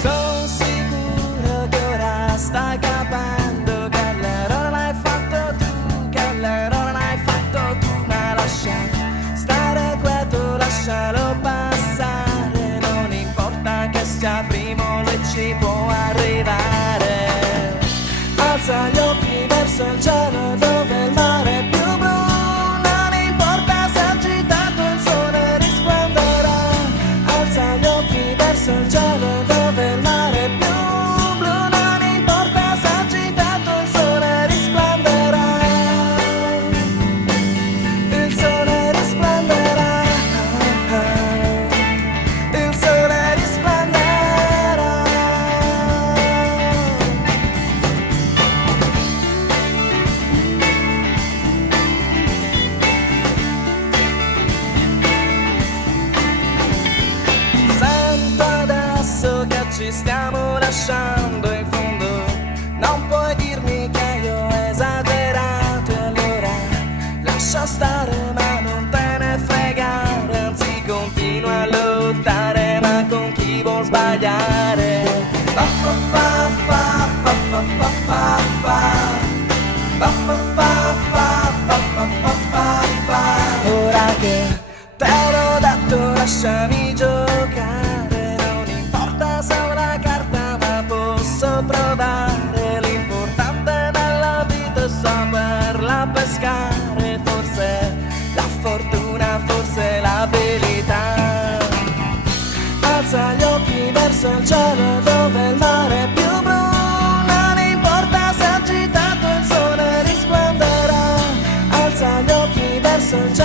Sono sicuro che ora stai capendo che l'errore l'hai fatto tu, che l'errore l'hai fatto tu, ma lascia stare quieto, lascialo passare, non importa che sia primo, lui ci può arrivare. Alza gli occhi verso il cielo dove il mare è più blu, non importa se agitato il sole risplenderà. Alza gli occhi verso il cielo dove il mare è più blu, non importa se agitato il sole risplenderà. Il sole risplenderà, il sole risplenderà. Sento adesso che ci stiamo lasciando in fondo, non puoi dirmi che io ho esagerato e allora lascia stare, ma non te ne fregare, anzi continua a lottare, ma con chi vuol sbagliare. Fa fa fa fa fa fa fa fa fa. Fa fa fa fa fa fa fa fa fa. Ora che te l'ho detto lasciami giocare, non importa se ho una carta ma posso provare, l'importante nella vita è saperla pescare, forse la fortuna, forse l'abilità. Alza gli occhi verso il cielo dove il mare è più blu, non importa se agitato il sole risplenderà. Alza gli occhi verso il cielo